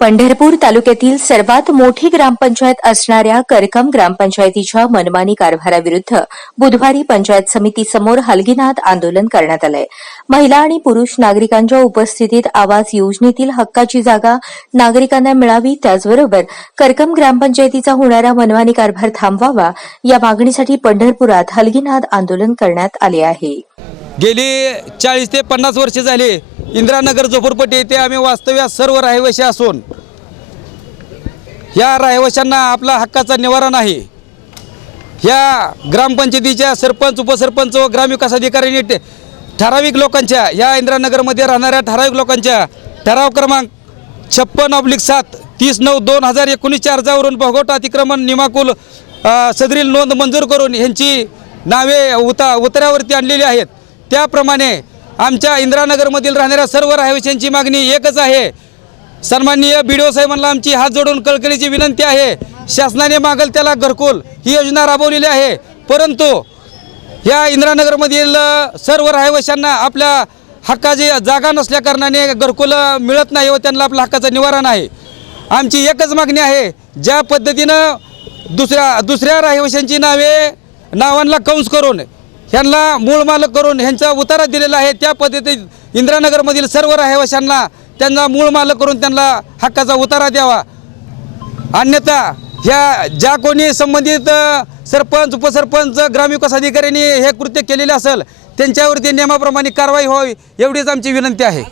पंढरपूर तालुक्यातील सर्वात मोठी ग्रामपंचायत असणाऱ्या करकम ग्रामपंचायतीच्या मनमानी कारभाराविरुद्ध बुधवारी पंचायत समितीसमोर हलगीनाथ आंदोलन करण्यात आलंय. महिला आणि पुरुष नागरिकांच्या उपस्थितीत आवास योजनेतील हक्काची जागा नागरिकांना मिळावी त्याचबरोबर करकम ग्रामपंचायतीचा होणारा मनमानी कारभार थांबवावा या मागणीसाठी पंढरपुरात हलगीनाथ आंदोलन करण्यात आले आहे. गेली चाळीस ते पन्नास वर्षे झाली इंदिरानगर झोपडपट्टी येथे आम्ही वास्तव्यास सर्व रहिवाशी असून या रहिवाशांना आपला हक्काचा निवारा नाही. या ग्रामपंचायतीच्या सरपंच उपसरपंच व ग्रामविकास अधिकाऱ्यांनी ते- ठराविक लोकांच्या या इंदिरानगरमध्ये राहणाऱ्या ठराविक लोकांच्या ठराव क्रमांक छप्पन ऑब्लिक सात तीस नऊ दोन हजार एकोणीसच्या अर्जावरून भोगवटा अतिक्रमण निमाकुल सदरील नोंद मंजूर करून ह्यांची नावे उता उतऱ्यावरती आणलेली आहेत. त्याप्रमाणे आमच्या इंदिरानगरमधील राहणाऱ्या सर्व रहिवाशांची मागणी एकच आहे. सन्माननीय बी डी ओ साहेबांना आमची हात जोडून कळकळीची विनंती आहे. शासनाने मागल त्याला घरकुल ही योजना राबवलेली आहे. परंतु या इंदिरानगरमधील सर्व रहिवाशांना आपल्या हक्काची जागा नसल्याकारणाने घरकुल मिळत नाही व त्यांना आपल्या हक्काचं निवारण आहे आमची एकच मागणी आहे. ज्या पद्धतीनं दुसऱ्या दुसऱ्या रहिवाशांची नावे नावांना कंस करून ह्यांना मूळ मालक करून ह्यांचा उतारा दिलेला आहे. त्या पद्धतीत इंदिरानगरमधील सर्व रहिवाशांना त्यांना मूळ मालक करून त्यांना हक्काचा उतारा द्यावा. अन्यथा ह्या ज्या कोणी संबंधित सरपंच उपसरपंच ग्रामविकास अधिकाऱ्यांनी हे कृत्य केलेले असेल त्यांच्यावरती नियमाप्रमाणे कारवाई व्हावी एवढीच आमची विनंती आहे.